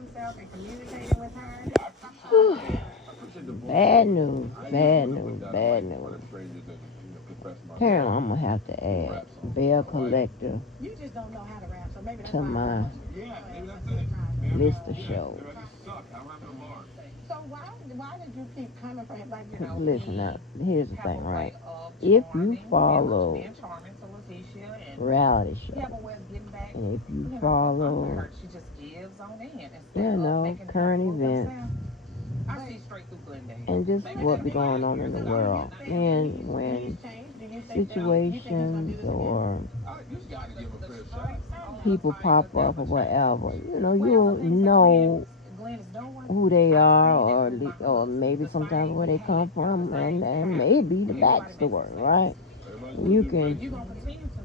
himself and communicating with her. Bad news, bad news, bad news. Apparently, I'm gonna have to add Bell Collector You just don't know how to rap, so maybe that's to why I my want you. list of shows. So why did you keep coming for him? Like, Listen now, here's the thing, right? If you follow reality shows, and if you follow, current events, and just what be going on in the world, and when situations or people pop up or whatever, you'll know who they are, or maybe sometimes where they come from, and maybe the backstory, right? You can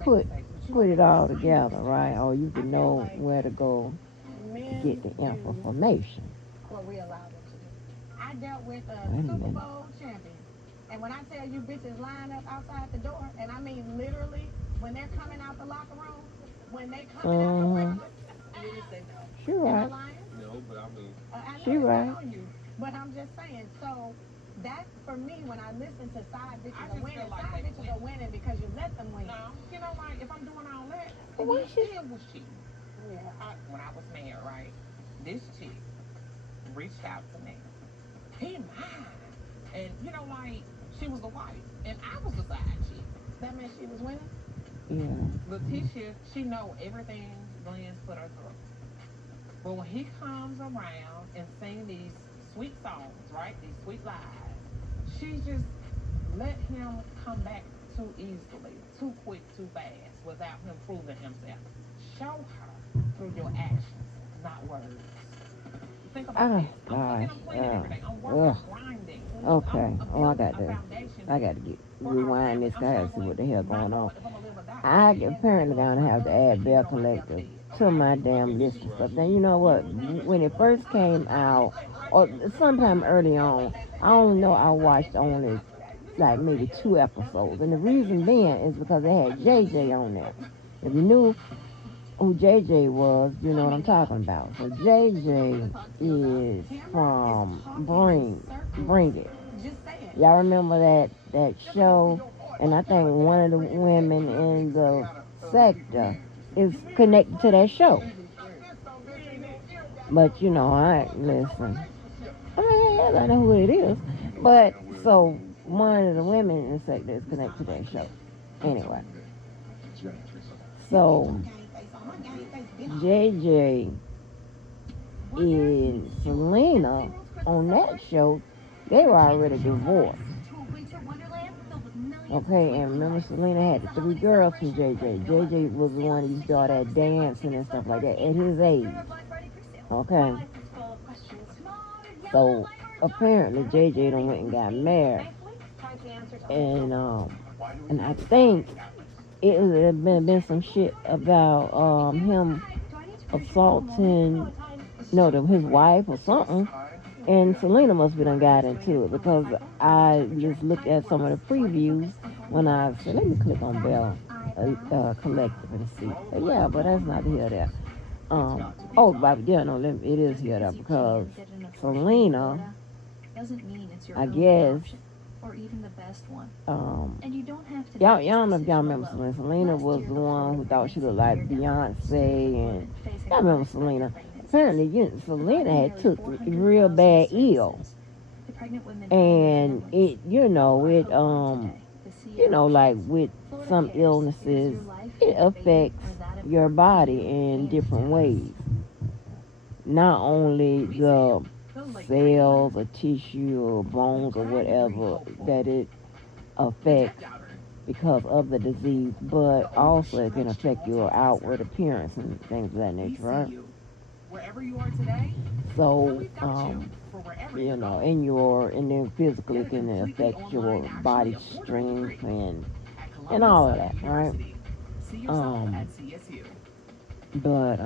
put put it all together, right? Or you can know where to go to get the information. what we allowed them to do. I dealt with a Wait a Super minute. Bowl champion. And when I tell you bitches line up outside the door, and I mean literally, when they're coming out the locker room, when they coming out the Uh-huh. toilet, you just say no. She Am I right. lying? I She know it's not right. on you, but I'm just saying. So that for me, when I listen to side bitches are winning because you let them win. If I'm doing all that, Well, why she? yeah, When I was married, right? This chick reached out to me. He mine. And she was the wife. And I was the side chick. that meant she was winning. Yeah. Letitia, she know everything Glenn's put her through. But when he comes around and sing these sweet songs, right? These sweet lies, she just let him come back too easily, too quick, too fast, without him proving himself. Show her through your actions, not words. Think about Oh this. I'm gosh. cooking, I'm cleaning every day. I'm working, Ugh. I'm grinding. Okay. I'm Oh, I building got a to. foundation I got to get for our rewind family. this. I'm I got to see struggling what the hell my going on. Lord, if I'm gonna live or die. I He has apparently to gonna my have to husband, add you Bell know I got Collector fed, to okay? my damn list of stuff. Now you know what? When it first came out, or sometime early on, I don't know. I watched only like maybe 2 episodes, and the reason being is because they had JJ on there. If you knew who JJ was, you know what I'm talking about. So JJ is from Bring It. Just say it. Y'all remember that show? And I think one of the women in the sector is connected to that show. But I listen. I mean, yeah, I know who it is. But so one of the women in the sector is connected to that show. Anyway, so JJ and Selena on that show, they were already divorced. Okay, and remember Selena had the 3 girls from JJ. JJ was the one who used to do all that dancing and stuff like that at his age. Okay, so apparently JJ done went and got married, and I think it had been some shit about him assaulting his wife or something. And Selena must be done got into it because I just looked at some of the previews when I said, let me click on Bell Collective and see. But yeah, but that's not here there. Oh, but yeah, no, it is here there because Selena, I guess, y'all know if y'all remember Selena. Selena was the one who thought she looked like Beyonce, and y'all remember Selena. Apparently, Selena had took real bad ill, and like with some illnesses, it affects your body in different ways. Not only the cells or tissue or bones or whatever that it affects because of the disease, but also it can affect your outward appearance and things of that nature, right? So, and then physically it can affect your body strength and all of that, right? Um, but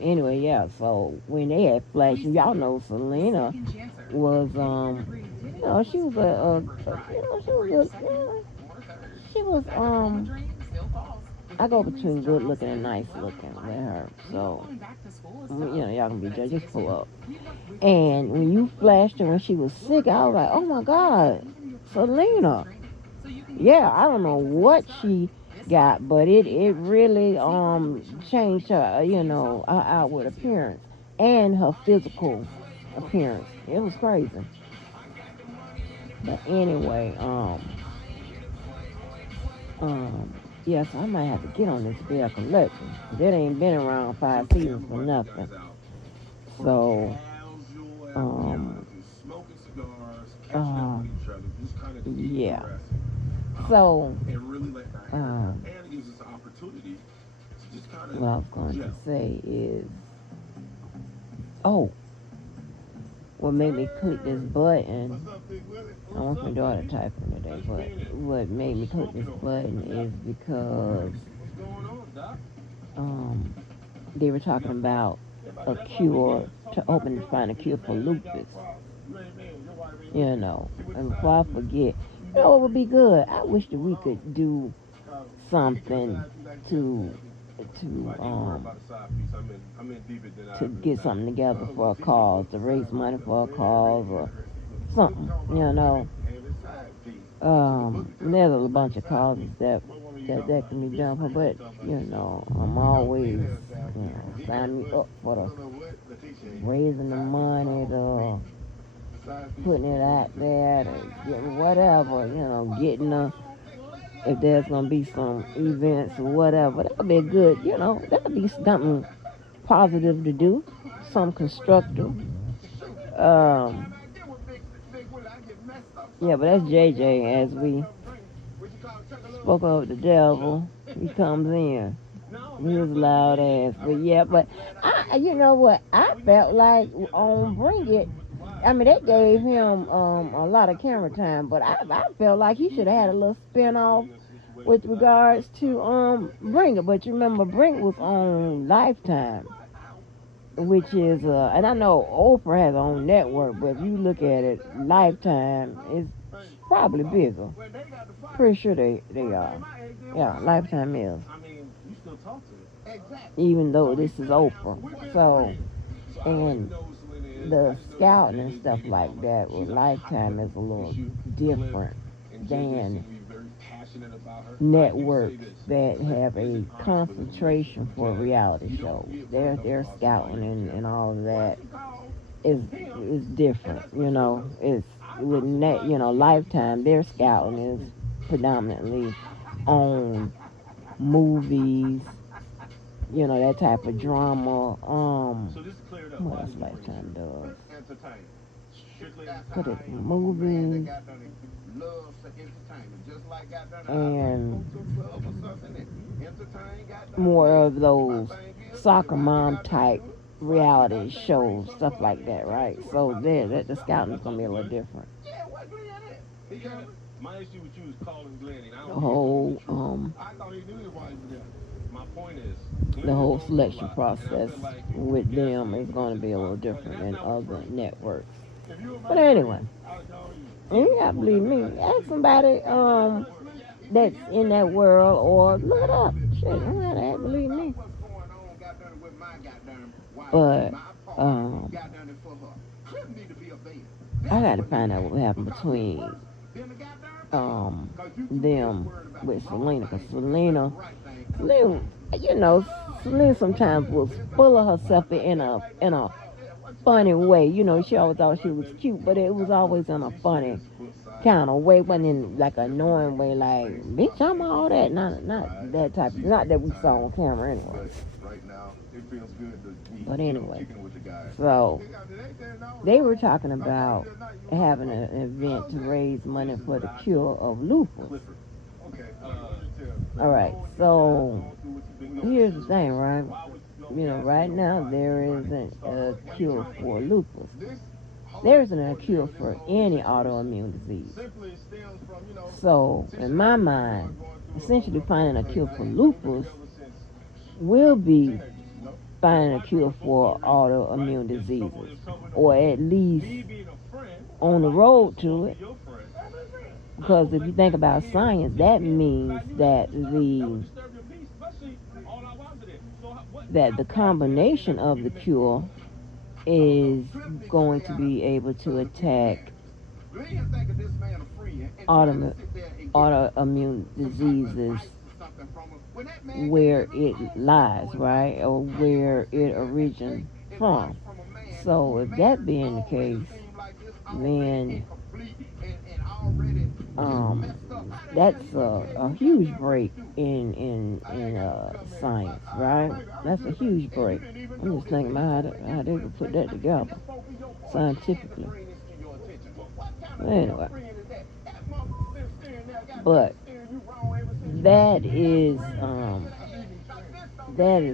anyway, yeah. So when they had Flash, y'all know Selena was she was she was I go between good looking and nice looking with her. So, y'all can be judged. Just pull up. And when you flashed her when she was sick, I was like, oh my God, Selena. Yeah, I don't know what she got, but it really changed her, her outward appearance and her physical appearance. It was crazy. But anyway, yes, I might have to get on this Bell Collector. That ain't been around 5 seasons for nothing. So, yeah. So, what I was going to say is, what made me click this button, I want my daughter typing today, but what made me click this button is because they were talking about a cure, to find a cure for lupus. And before I forget, what would be good? I wish that we could do something to get something together for a cause, to raise money for a cause or something, There's a bunch of causes that can be done for, but, I'm always, sign me up for the raising the money, to putting it out there, to getting whatever, getting if there's going to be some events or whatever, that would be good, that would be something positive to do, some constructive. Yeah, but that's JJ. As we spoke of the devil, he comes in. His loud ass. But yeah, but you know what? I felt like on Bring It, I mean, they gave him a lot of camera time, but I felt like he should have had a little spin-off with regards to Bring It. But you remember, Bring It was on Lifetime, which is, and I know Oprah has her own network, but if you look at it, Lifetime is probably bigger. Pretty sure they are. Yeah, Lifetime is. Even though this is Oprah. So, and the scouting and stuff like that with Lifetime is a little different than networks that have a concentration for reality shows. Their scouting and all of that is different. It's with Lifetime. Their scouting is predominantly on movies. That type of drama. What else Lifetime does? Put it movies. And more of those soccer mom type reality shows, stuff like that, right? So the scouting is gonna be a little different. The whole selection process with them is gonna be a little different than other networks. But anyway. You gotta believe me. Ask somebody that's in that world, or look it up. Shit, you don't have to believe me. But I gotta find out what happened between them with Selena, because Selena, Selena sometimes was full of herself in a funny way. She always thought she was cute, but it was always in a funny kind of way. Wasn't in like an annoying way, like, bitch, I'm all that. Not that type. Not that we saw on camera anyway. But anyway, so they were talking about having an event to raise money for the cure of lupus. All right, so here's the thing, right? Right now there isn't a cure for lupus. There isn't a cure for any autoimmune disease. So, in my mind, essentially finding a cure for lupus will be finding a cure for autoimmune diseases, or at least on the road to it. Because if you think about science, that means that the that the combination of the cure is going to be able to attack autoimmune diseases where it lies, right, or where it originates from. So if that being the case, then that's a huge break in science, right? That's a huge break. I'm just thinking about how they could put that together scientifically. Anyway, but that is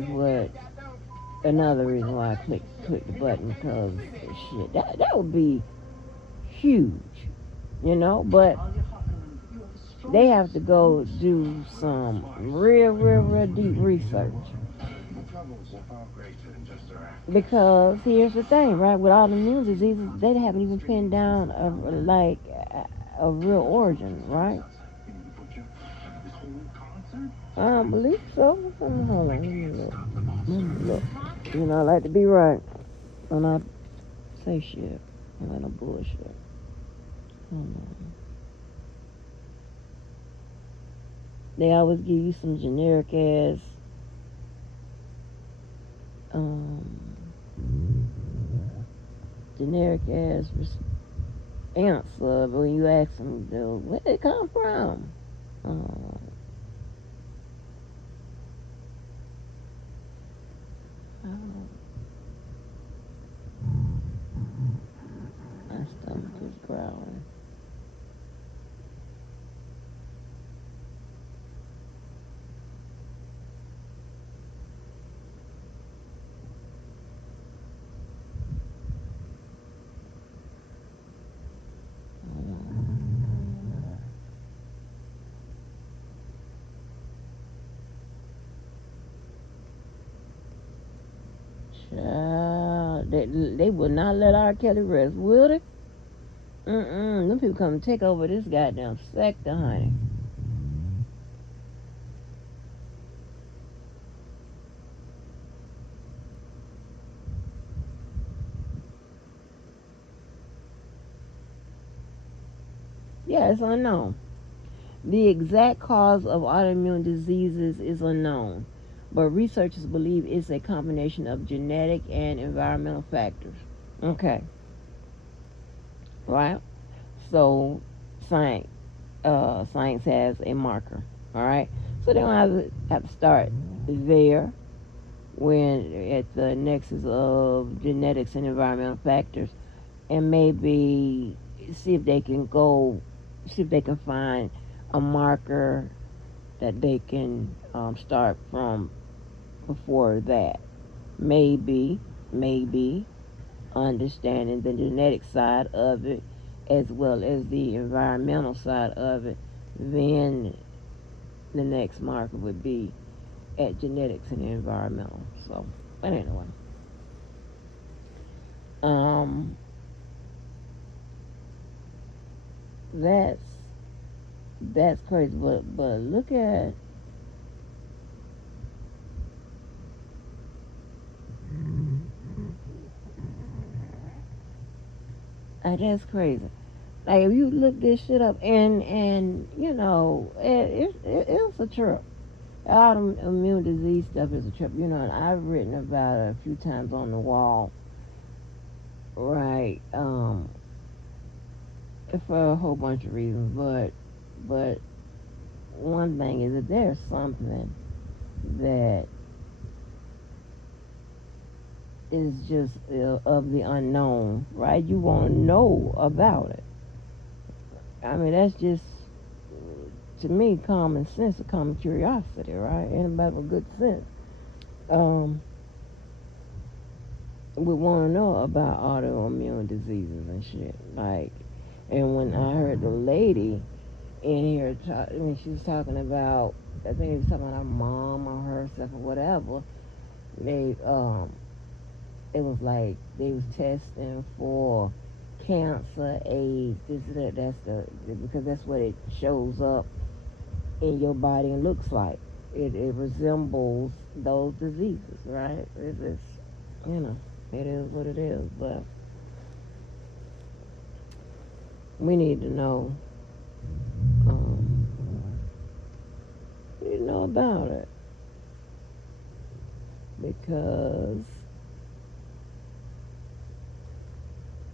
what another reason why I clicked the button, because shit, that would be huge, you know. But they have to go do some real deep research, because here's the thing, right? With autoimmune diseases, they haven't even pinned down a real origin, right? I don't believe so. Hold on, let me look. You know, I like to be right when I say shit. I like no bullshit. Hold on. They always give you some generic ass answer, but when you ask them, where did it come from? My stomach is growling. They will not let R. Kelly rest, will they? Them people come and take over this goddamn sector, honey. Yeah, it's unknown. The exact cause of autoimmune diseases is unknown, but researchers believe it's a combination of genetic and environmental factors. Okay. Right? So, science has a marker. All right? So they don't have to start there when at the nexus of genetics and environmental factors, and maybe see if they can find a marker that they can start from before that. Maybe understanding the genetic side of it as well as the environmental side of it, then the next marker would be at genetics and environmental. So, but anyway, that's crazy. But look at that's crazy. Like, if you look this shit up, and you know, it's a trip. Autoimmune disease stuff is a trip, you know, and I've written about it a few times on the wall, right? For a whole bunch of reasons, but one thing is that there's something that is just of the unknown, right? You want to know about it. I mean, that's just, to me, common sense or common curiosity, right? Anybody with good sense would want to know about autoimmune diseases and shit. Like, and when I heard the lady in here, she was talking about, I think he was talking about her mom or herself or whatever. It was like they was testing for cancer, AIDS, because that's what it shows up in your body and looks like. it resembles those diseases, right? It's it is what it is. But we need to know, um, we need to know about it because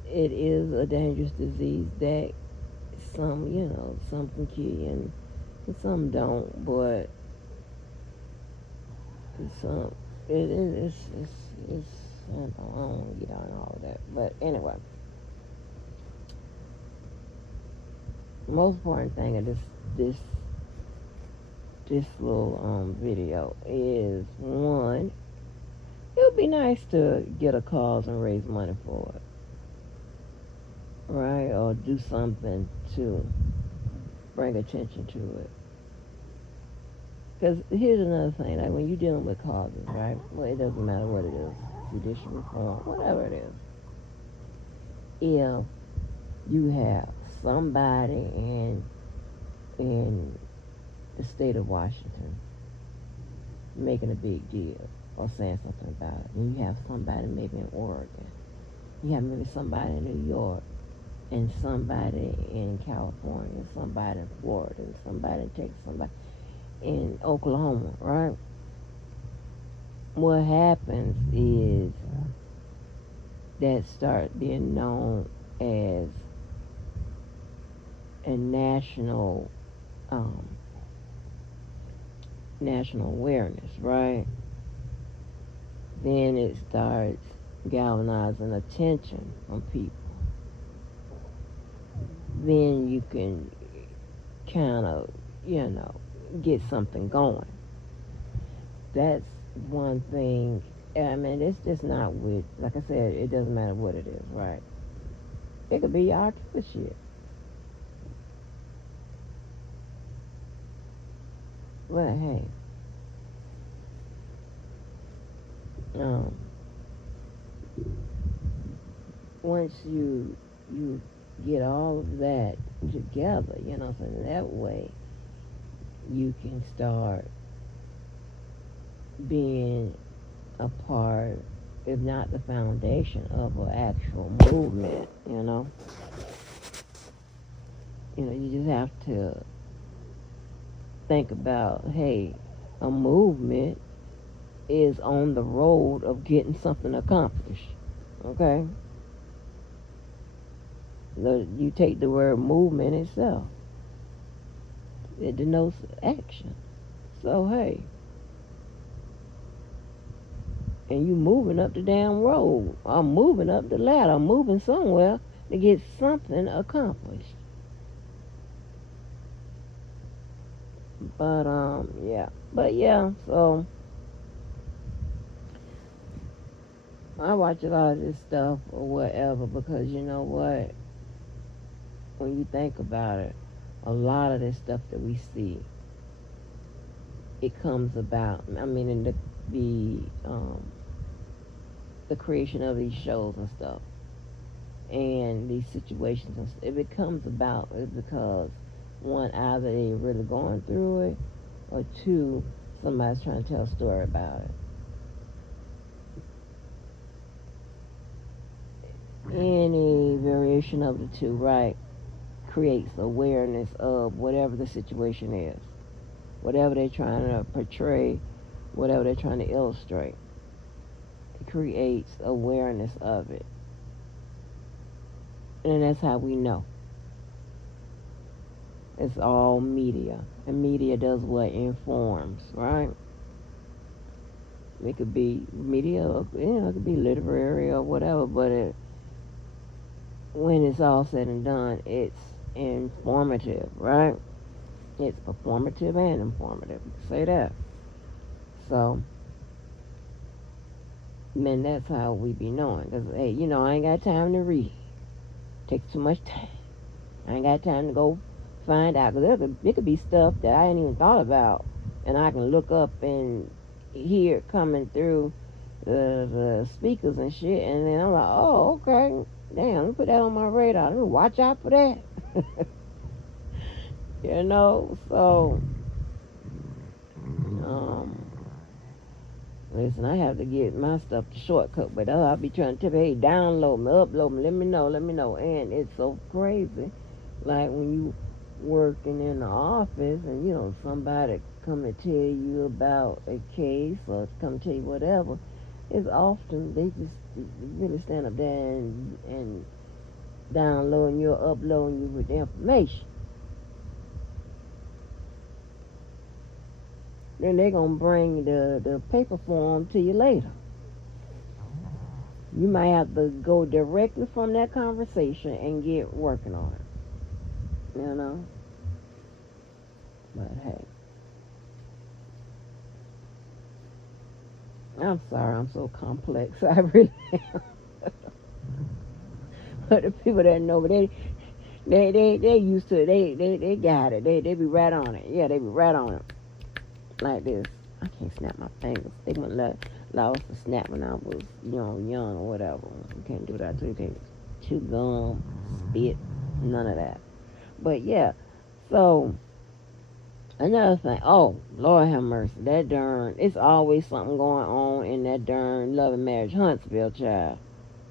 it is a dangerous disease that some can kill you and some don't, but some it's I don't want to get on all of that, but anyway, the most important thing of this little video is, one, it would be nice to get a cause and raise money for it, right? Or do something to bring attention to it. Because here's another thing, like when you're dealing with causes, right? Well, it doesn't matter what it is, judicial reform, whatever it is. If you have somebody in the state of Washington making a big deal or saying something about it, and you have somebody maybe in Oregon, you have maybe somebody in New York, and somebody in California, somebody in Florida, and somebody in Texas, somebody in Oklahoma, right? What happens is that start being known as a national awareness, right? Then it starts galvanizing attention on people. Then you can kind of, get something going. That's one thing. I mean, it's just not with, like I said, it doesn't matter what it is, right? It could be all kinds of shit. But hey, once you get all of that together, so that way you can start being a part, if not the foundation, of an actual movement, you just have to think about, hey, a movement is on the road of getting something accomplished, okay? You take the word movement itself, it denotes action. So hey, and you moving up the damn road, I'm moving up the ladder, I'm moving somewhere to get something accomplished. But so I watch a lot of this stuff or whatever because you know what, when you think about it, a lot of this stuff that we see, it comes about, in the creation of these shows and stuff and these situations and stuff, it comes about is because, one, either they're really going through it, or two, somebody's trying to tell a story about it. Any variation of the two, right, creates awareness of whatever the situation is, whatever they're trying to portray, whatever they're trying to illustrate. It creates awareness of it. And that's how we know. It's all media. And media does what? Informs, right? It could be media, it could be literary or whatever, but when it's all said and done, it's informative, right? It's performative and informative. Say that. So, man, that's how we be knowing. Because, hey, I ain't got time to read. Takes too much time. I ain't got time to go find out. Because it could be stuff that I ain't even thought about. And I can look up and hear it coming through the speakers and shit. And then I'm like, oh, okay. Damn, let me put that on my radar. Let me watch out for that. So Listen, I have to get my stuff to shortcut, but I'll be trying to tell you, hey, download me, upload me, let me know. And it's so crazy. Like when you working in the office and, somebody come to tell you about a case or come tell you whatever, it's often they just really stand up there and downloading you or uploading you with the information. Then they're going to bring the paper form to you later. You might have to go directly from that conversation and get working on it. But hey. I'm sorry I'm so complex. I really am. But the people that know, they used to it. They got it. They be right on it. Yeah, they be right on it. Like this. I can't snap my fingers. They wouldn't allow us to snap when I was, young or whatever. You can't do that. You can't chew gum, spit, none of that. But yeah, so another thing. Oh, Lord have mercy. That darn, it's always something going on in that darn Love and Marriage Huntsville, child.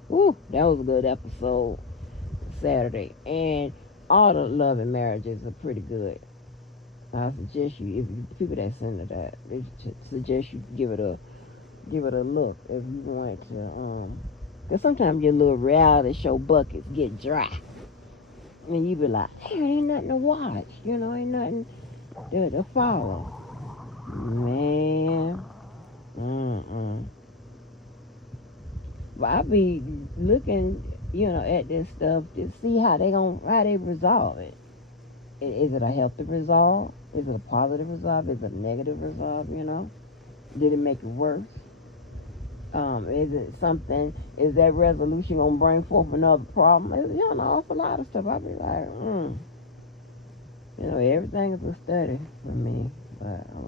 Woo, that was a good episode Saturday. And all the Love and Marriages are pretty good. I suggest you, if people that send it that, they suggest you give it a look if you want to. Cause sometimes your little reality show buckets get dry, and you be like, hey, ain't nothing to watch, ain't nothing to follow. Man, But I be looking, at this stuff to see how they resolve it. Is it a healthy resolve? Is it a positive resolve? Is it a negative resolve? Did it make it worse? Is it something? Is that resolution gonna bring forth another problem? An awful lot of stuff. I be like, everything is a study for me. But I'm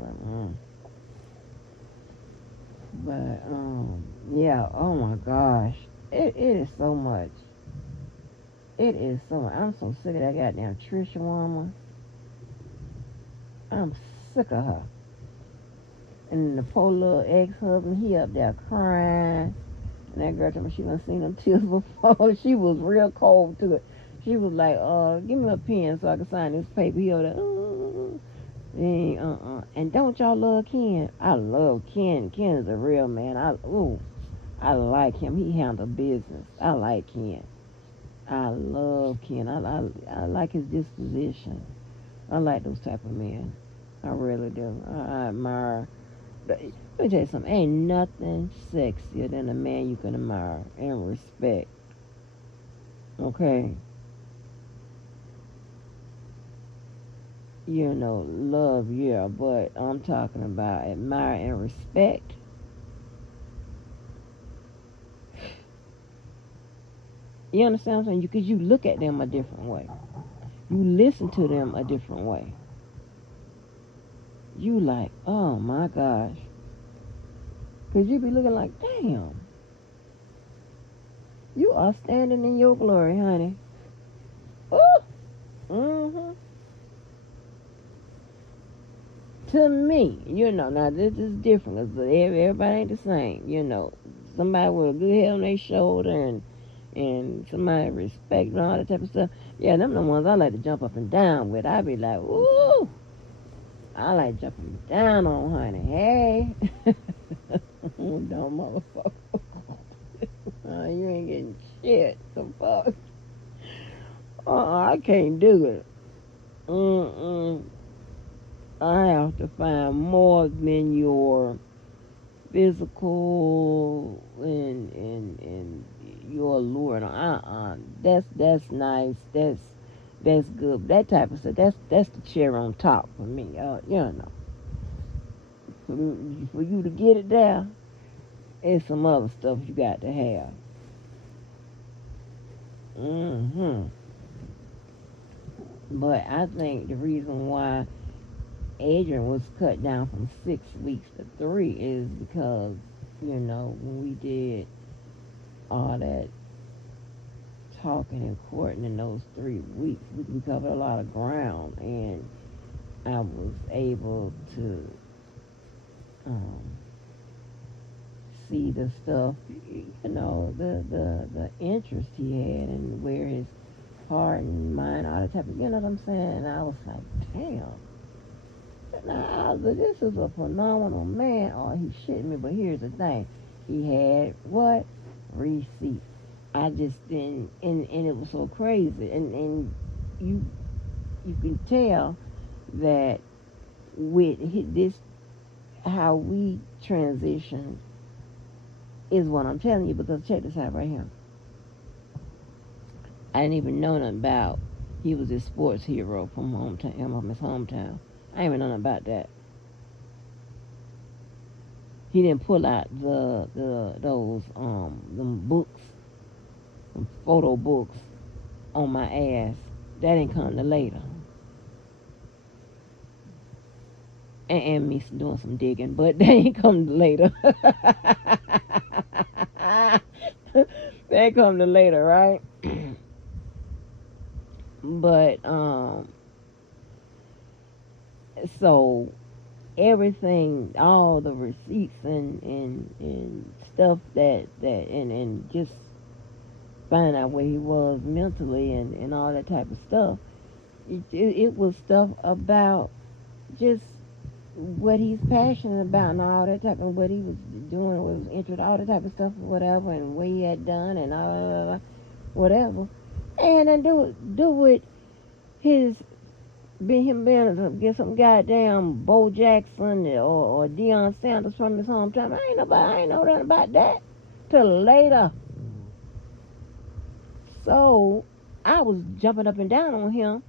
like, yeah. Oh my gosh, it is so much. It is so much. I'm so sick of that goddamn Trisha woman. I'm sick of her. And the poor little ex-husband, he up there crying. And that girl told me she done seen them tears before. She was real cold to it. She was like, give me a pen so I can sign this paper. He over there, And don't y'all love Ken? I love Ken. Ken is a real man. I like him. He handled business. I like Ken. I love Ken. I like his disposition. I like those type of men. I really do. I admire. Let me tell you something. Ain't nothing sexier than a man you can admire and respect. Okay? Love, yeah, but I'm talking about admire and respect. You understand what I'm saying? Because you look at them a different way. You listen to them a different way. You like, oh my gosh. Because you be looking like, damn. You are standing in your glory, honey. Ooh. Mm-hmm. To me, now this is different. Because everybody ain't the same, Somebody with a good head on their shoulder and somebody respect and all that type of stuff. Yeah, them the ones I like to jump up and down with. I be like, ooh, I like jumping down on, honey. Hey, dumb motherfucker. You ain't getting shit. The fuck. I can't do it. I have to find more than your physical and your allure. That's nice. That's good. That type of stuff. That's the cherry on top for me. For you to get it there, it's some other stuff you got to have. But I think the reason why Adrian was cut down from 6 weeks to 3 is because, when we did all that talking and courting in those 3 weeks, we covered a lot of ground, and I was able to see the stuff, the interest he had and where his heart and mind, all that type of, you know what I'm saying? And I was like, damn. Now, this is a phenomenal man. Oh, he shitting me, but here's the thing. He had what? Receipts. I just didn't, and it was so crazy. And you can tell that with this, how we transition is what I'm telling you, because check this out right here. I didn't even know nothing about he was a sports hero from his hometown. I didn't even know nothing about that. He didn't pull out those them books, them photo books on my ass. That didn't come till later. And me doing some digging, but that ain't come till later. That come to later, right? But so everything, all the receipts and stuff and just finding out where he was mentally and all that type of stuff. It was stuff about just what he's passionate about and all that type of what he was doing, what he was interested, all that type of stuff, whatever, and what he had done and all whatever. And then do with his him being to get some goddamn Bo Jackson or Deion Sanders from his hometown. I ain't know nothing about that till later. So I was jumping up and down on him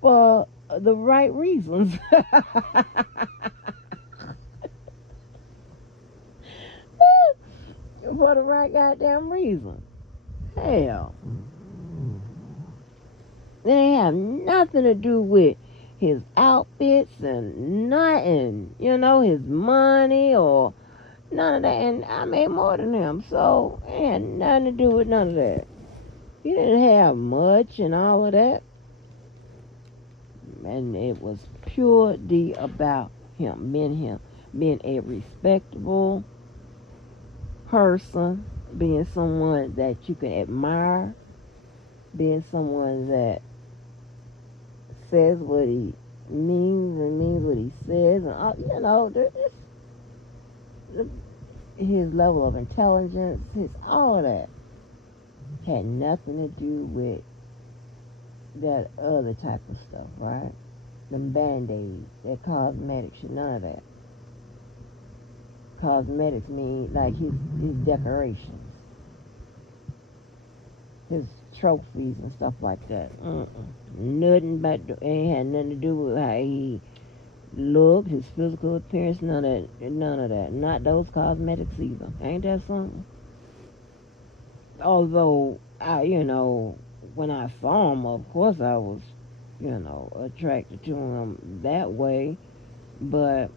for the right reasons. For the right goddamn reason. Hell. It ain't have nothing to do with his outfits and nothing, his money or none of that. And I made more than him, so it had nothing to do with none of that. He didn't have much and all of that. And it was pure D about him, being a respectable person, being someone that you can admire, being someone that says what he means and means what he says, and his level of intelligence, all of that had nothing to do with that other type of stuff, right? Them band-aids, that cosmetics, none of that. Cosmetics mean like his decorations, his trophies and stuff like that. Nothing but ain't had nothing to do with how he looked, his physical appearance, none of that. Not those cosmetics either. Ain't that something? Although when I saw him, of course I was, attracted to him that way, but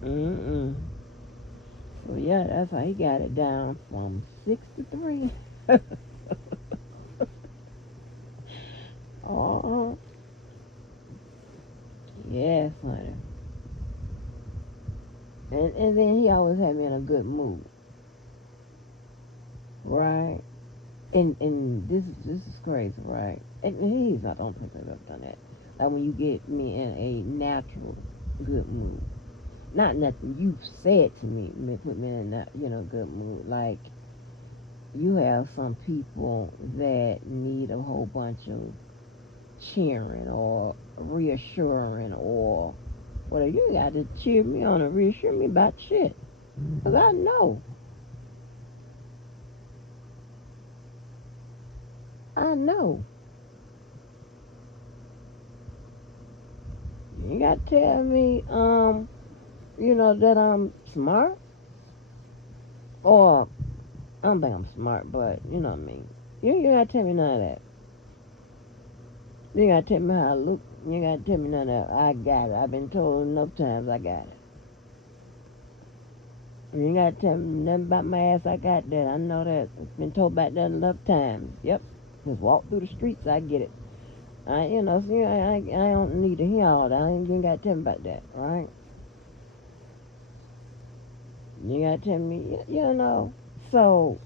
so yeah, that's how he got it down from 63. Oh, yes, honey. And then he always had me in a good mood, right? And this is crazy, right? And I don't think I've ever done that. Like when you get me in a natural good mood, not nothing you've said to me put me in a good mood. Like you have some people that need a whole bunch of cheering or reassuring or whatever. You got to cheer me on and reassure me about shit, because I know. You got to tell me, that I'm smart, or I don't think I'm smart, but you know what I mean. You got to tell me none of that. You got to tell me how I look. You got to tell me none of that. I got it. I've been told enough times I got it. You got to tell me nothing about my ass. I got that. I know that. It's been told about that enough times. Yep. Just walk through the streets, I get it. I don't need to hear all that. You ain't got to tell me about that, right? You gotta tell me, you know. So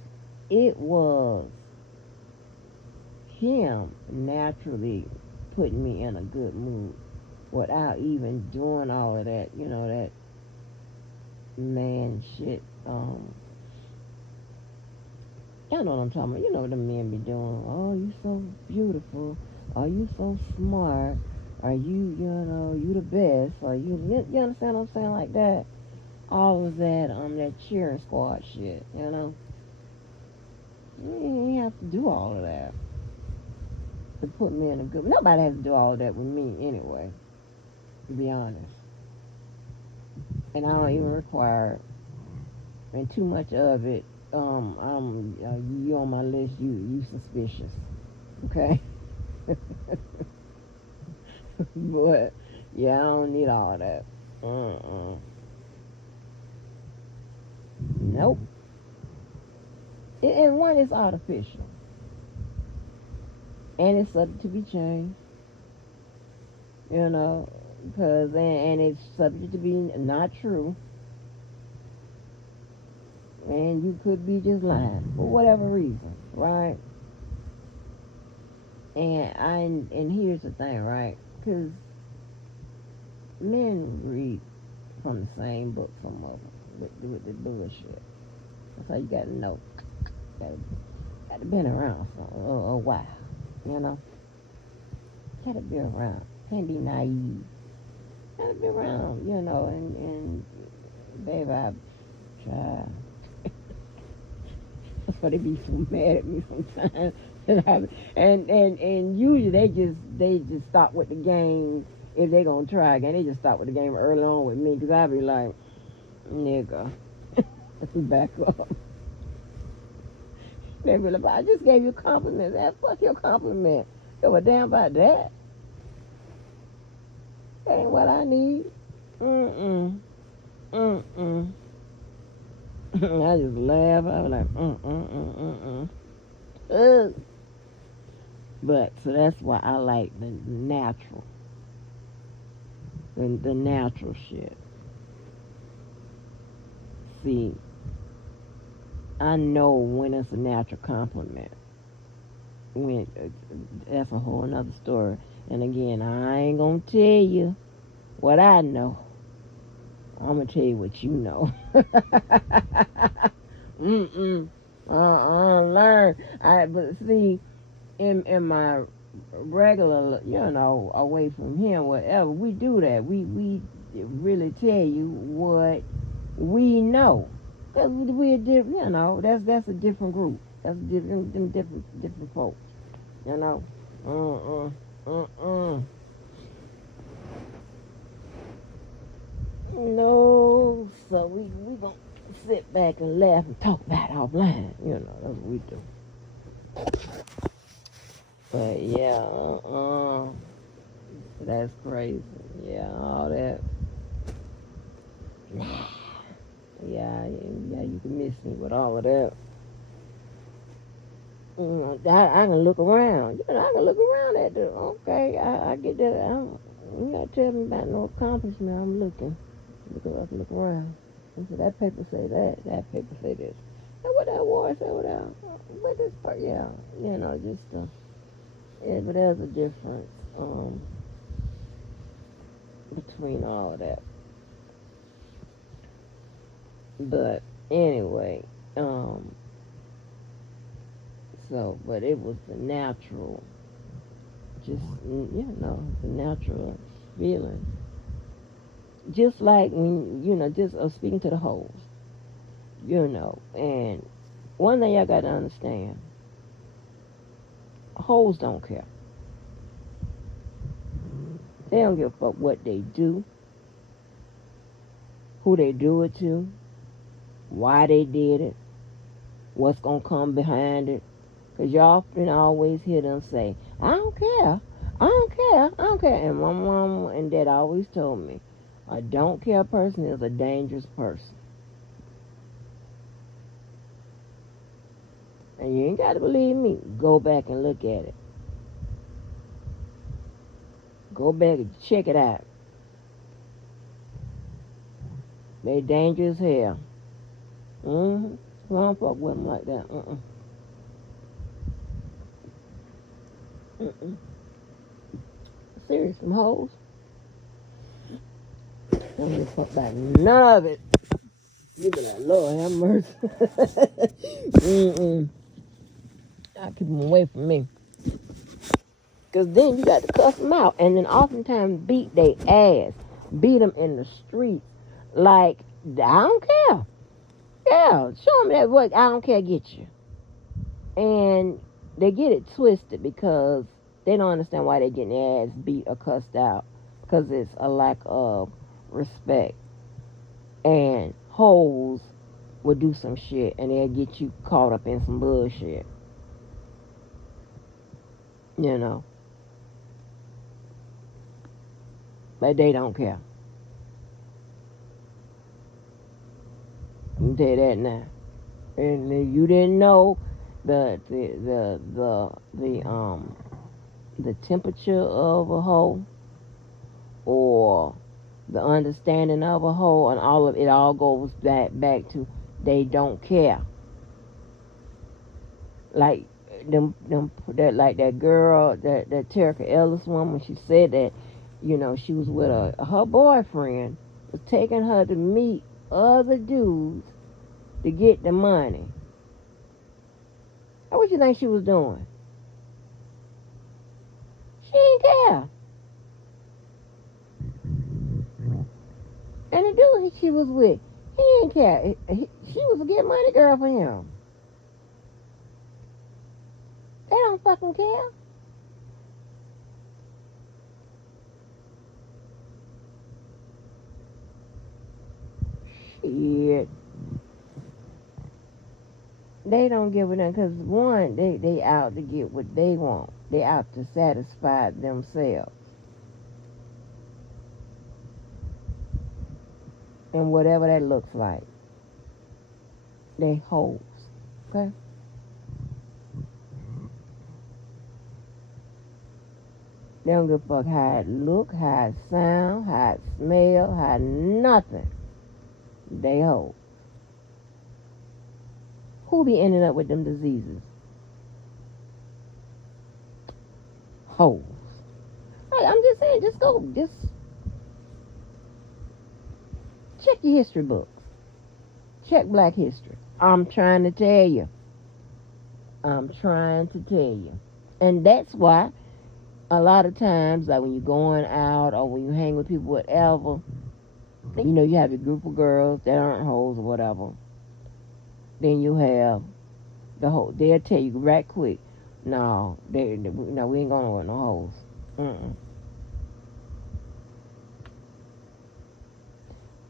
it was him naturally putting me in a good mood without even doing all of that, that man shit. Y'all know what I'm talking about. You know what the men be doing. Oh, you so beautiful. Are you so smart? Are you, you the best? Are you understand what I'm saying? Like that. All of that cheering squad shit, You ain't have to do all of that to put me in a good. Nobody has to do all of that with me anyway, to be honest. And I don't even require it. And too much of it. You on my list. You suspicious, okay? But yeah, I don't need all that. Nope. And one is artificial, and it's subject to be changed. Because and it's subject to be not true, and you could be just lying for whatever reason, right? And here's the thing, right? Because men read from the same book, some of them, with the bullshit. That's how you gotta know. Gotta been around for a while, you know. Gotta be around. Can't be naive. Gotta be around, and baby, I try. So they be so mad at me sometimes. and usually they just stop with the game if they gonna try again. They just stop with the game early on with me because I be like, nigga, back up. They be like, I just gave you a compliment. Man, fuck your compliment. Give a damn about that. That ain't what I need. Mm-mm. Mm-mm. I just laugh. I was like, Ugh. But so that's why I like the natural, the natural shit. See, I know when it's a natural compliment. When that's a whole nother story. And again, I ain't gonna tell you what I know. I'm gonna tell you what you know. Mm-mm. Learn. But see, in my regular, away from him, whatever, we do that. We really tell you what we know. Cause we're different, that's a different group. That's different folks, you know. No, so we gonna sit back and laugh and talk about it offline. That's what we do. But yeah, that's crazy. Yeah, all that. Yeah, you can miss me with all of that. I can look around. I can look around at the. Okay, I get that. You gotta tell me about no accomplishment. I'm looking. Look around. And so that paper say that. That paper say this. And what that war say? What this part? Yeah, just. Yeah, but there's a difference between all of that. But anyway, but it was the natural, just the natural feeling. Just like when just speaking to the hoes, and one thing y'all got to understand: hoes don't care. They don't give a fuck what they do, who they do it to, why they did it, what's gonna come behind it. Cause y'all often always hear them say, I don't care, I don't care, I don't care. And my mom and dad always told me, a don't care person is a dangerous person. And you ain't got to believe me. Go back and look at it. Go back and check it out. They dangerous as hell. Mm-hmm. I don't fuck with them like that. Mm-mm. Serious, some hoes. I don't give a fuck about none of it. You be like, Lord have mercy. Mm-mm. I keep them away from me. Because then you got to cuss them out. And then oftentimes beat their ass. Beat them in the streets. Like, I don't care. Yeah, show them that what I don't care get you. And they get it twisted because they don't understand why they're getting their ass beat or cussed out. Because it's a lack of respect. And hoes will do some shit and they'll get you caught up in some bullshit. You know. But they don't care. I can tell you that now. And you didn't know the temperature of a hoe or the understanding of a hoe, and all of it all goes back to they don't care. Like that girl, that Terica Ellis woman, she said that, she was with her boyfriend was taking her to meet other dudes to get the money. What you think she was doing? She didn't care. And the dude she was with, he didn't care. She was a get money girl for him. They don't fucking care. Shit. They don't give a damn because, one, they out to get what they want. They out to satisfy themselves. And whatever that looks like. They hoes. Okay? They don't give a fuck how it look, how it sound, how it smell, how nothing. They hoes. Who be ending up with them diseases? Hoes. I'm just saying, just check your history books. Check Black history. I'm trying to tell you. And that's why a lot of times, like when you're going out or when you hang with people, whatever, you have a group of girls that aren't hoes or whatever. Then you have the whole. They'll tell you right quick, no, we ain't going with no hoes.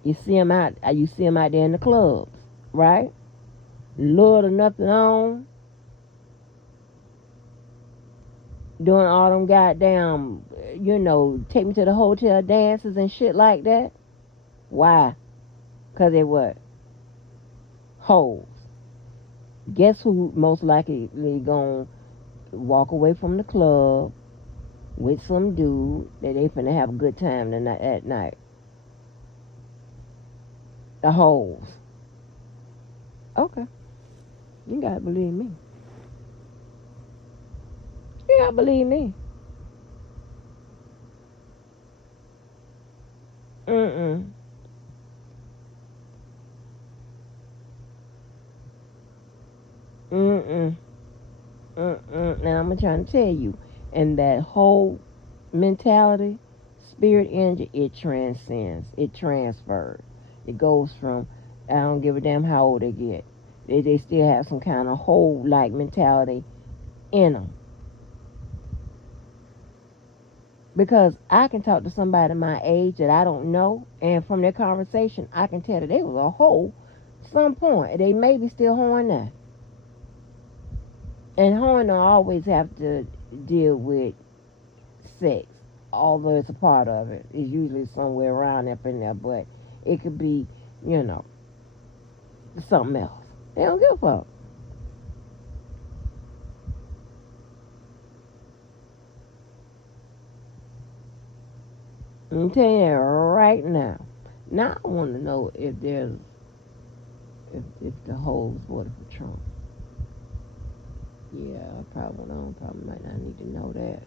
You see them out there in the clubs, right? Little or nothing on, doing all them goddamn, take me to the hotel dances and shit like that. Why? Because they what? Hoes. Guess who most likely gonna walk away from the club with some dude that they finna have a good time at night? The hoes. Okay. You gotta believe me. You gotta believe me. Mm-mm. Mm-mm. Mm-mm. Now I'm trying to tell you. And that whole mentality, spirit energy, it transcends. It transfers. It goes from, I don't give a damn how old they get. They still have some kind of whole like mentality in them. Because I can talk to somebody my age that I don't know, and from their conversation, I can tell that they was a hoe some point. They may be still hoeing now. And hoeing don't always have to deal with sex, although it's a part of it. It's usually somewhere around up in there, but it could be, something else. They don't give a fuck. I'm telling you right now. Now I want to know if there's if the hoes voted for Trump. Yeah, I probably might not need to know that.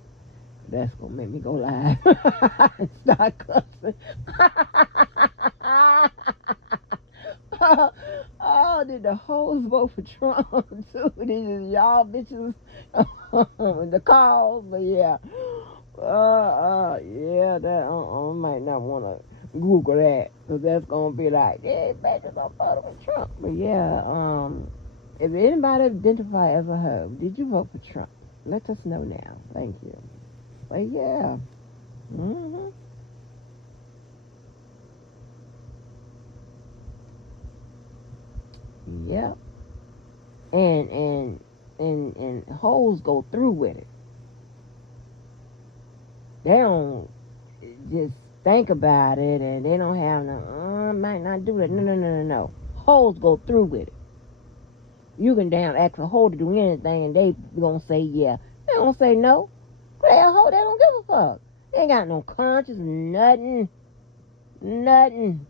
That's gonna make me go live and start cussing. Oh, did the hoes vote for Trump too? This is y'all bitches the calls, but yeah. Yeah, that I might not want to Google that because that's gonna be like, yeah, bitches are voting for Trump. But yeah, if anybody identify as a hoe, did you vote for Trump? Let us know now. Thank you. But yeah. Mhm. Yep. And and hoes go through with it. They don't just think about it and they don't have no might not do that. No. Hoes go through with it. You can damn ask a hoe to do anything and they gonna say yeah. They don't say no. They a hoe, they don't give a fuck. They ain't got no conscience, nothing. Nothing.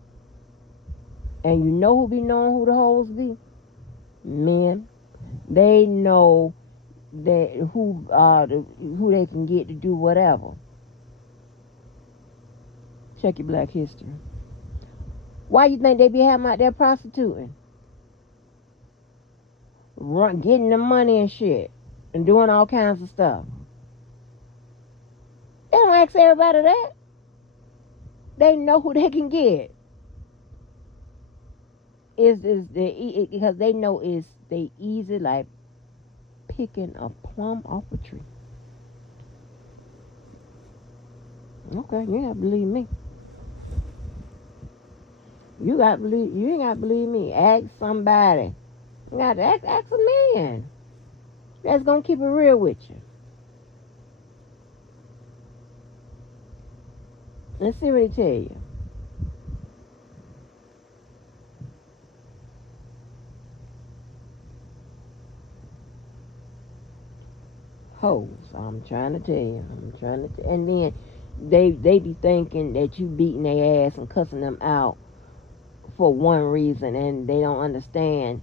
And you know who be knowing who the hoes be? Men. They know that who they can get to do whatever. Check your black history. Why you think they be having out there prostituting? Getting the money and shit. And doing all kinds of stuff. They don't ask everybody that. They know who they can get. Because they know it's they easy like picking a plum off a tree. Okay, you ain't gotta believe me. You ain't gotta believe me. Ask somebody. You got to ask a man that's gonna keep it real with you. Let's see what he tell you. Hoes, I'm trying to tell you. And then they be thinking that you beating their ass and cussing them out for one reason, and they don't understand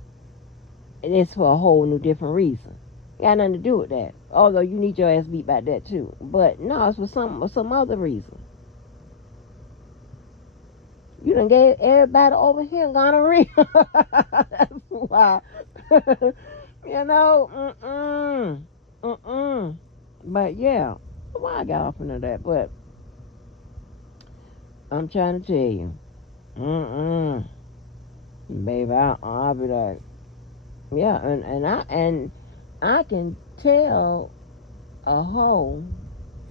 it's for a whole new different reason. Got nothing to do with that. Although you need your ass beat by that too, but no, it's for some other reason. You done gave everybody over here gonorrhea. That's why. You know, But yeah, why I got off into that? But I'm trying to tell you, baby, I'll be like, yeah, and I can tell a hoe.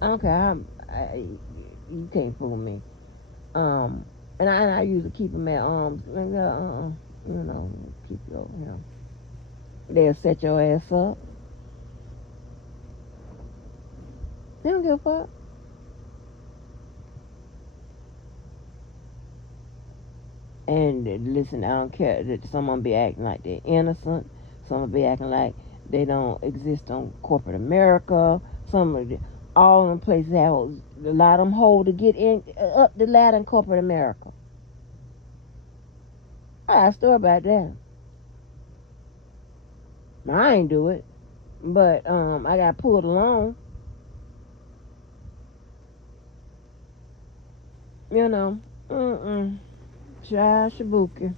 I don't care how you can't fool me. And I usually keep them at arms. Keep your, they'll set your ass up. They don't give a fuck. And listen, I don't care that someone be acting like they're innocent. Some be acting like they don't exist on corporate America. All them places have a lot of them hold to get in up the ladder in corporate America. I got a story about that. I ain't do it, but I got pulled along. You know, Child Shibuki.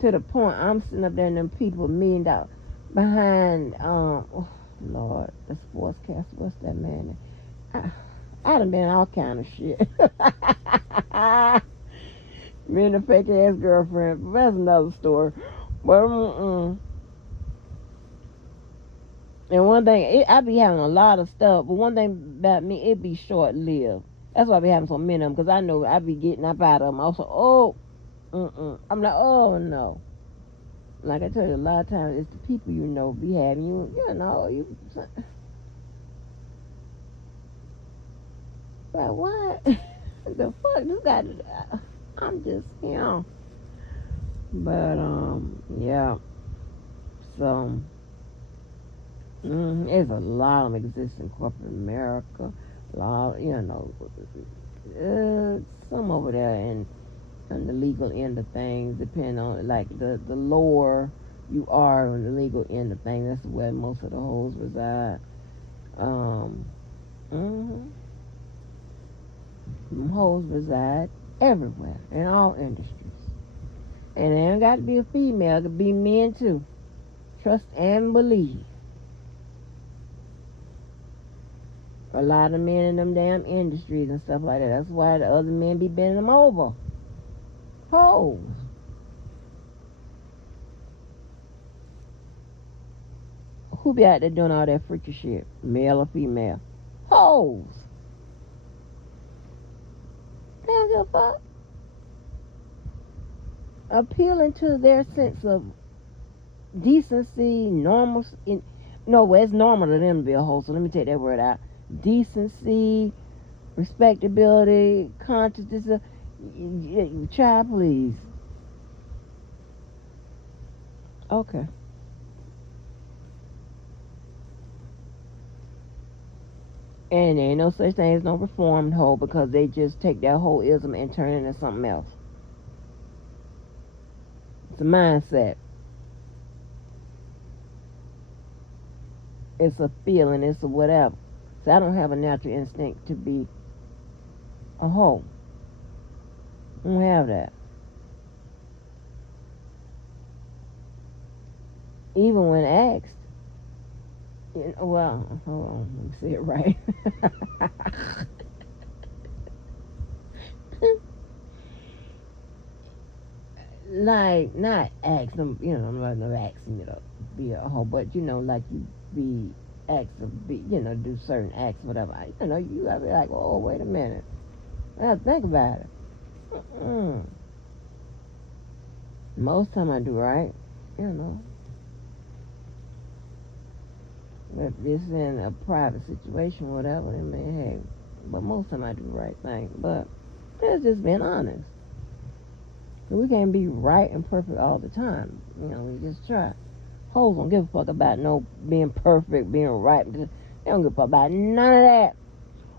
To the point I'm sitting up there and them people $1 million behind Lord, the sportscaster, what's that man? I done been all kind of shit. Me and a fake ass girlfriend, but that's another story. But and one thing, I be having a lot of stuff, but one thing about me, it be short lived. That's why I be having so many of them, because I know I be getting up out of them. Also, I'm like, oh no. Like I tell you, a lot of times it's the people be having you. Like what? The fuck? This guy. I'm just, But yeah. So, there's a lot of exist in corporate America. A lot, some over there on the legal end of things, depending on like the lower you are on the legal end of things. That's where most of the hoes reside. Them hoes reside everywhere in all industries, and it ain't got to be a female. It could be men too. Trust and believe. A lot of men in them damn industries and stuff like that. That's why the other men be bending them over. Hoes. Who be out there doing all that freaky shit? Male or female? Hoes. They don't give a fuck. Appealing to their sense of decency, normal. No, it's normal to them to be a hoe, so let me take that word out. Decency, respectability, consciousness. Child, please. Okay. And there ain't no such thing as no reformed hoe, because they just take that whole ism and turn it into something else. It's a mindset. It's a feeling. It's a whatever. So I don't have a natural instinct to be a hoe. I don't have that. Even when asked, well, hold on, let me say it right. Like, not ask them, I'm not asking you to be a hoe, but like you be asked to be, do certain acts, whatever. You gotta be like, oh, wait a minute. I have to think about it. Most time I do right, If it's in a private situation, whatever, then hey, but most time I do the right thing. But it's just being honest. We can't be right and perfect all the time. We just try. Hoes don't give a fuck about no being perfect, being right. They don't give a fuck about none of that.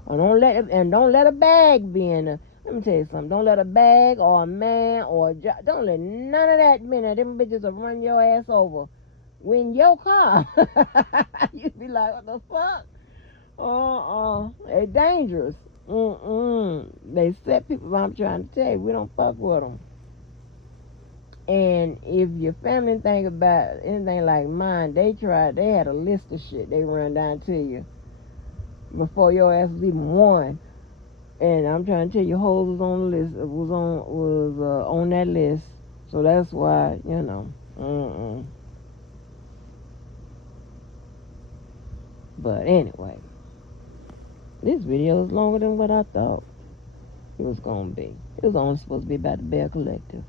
Or don't let a bag be in there. Let me tell you something. Don't let a bag or a man or a job. Don't let none of that be in there. Them bitches will run your ass over. When your car, you be like, what the fuck? It's dangerous. They set people. I'm trying to tell you, we don't fuck with them. And if your family think about anything like mine, they had a list of shit they run down to you before your ass was even one. And I'm trying to tell you, hoes was on the list, was on that list. So that's why, But anyway, this video is longer than what I thought it was gonna be. It was only supposed to be about the Bear Collective.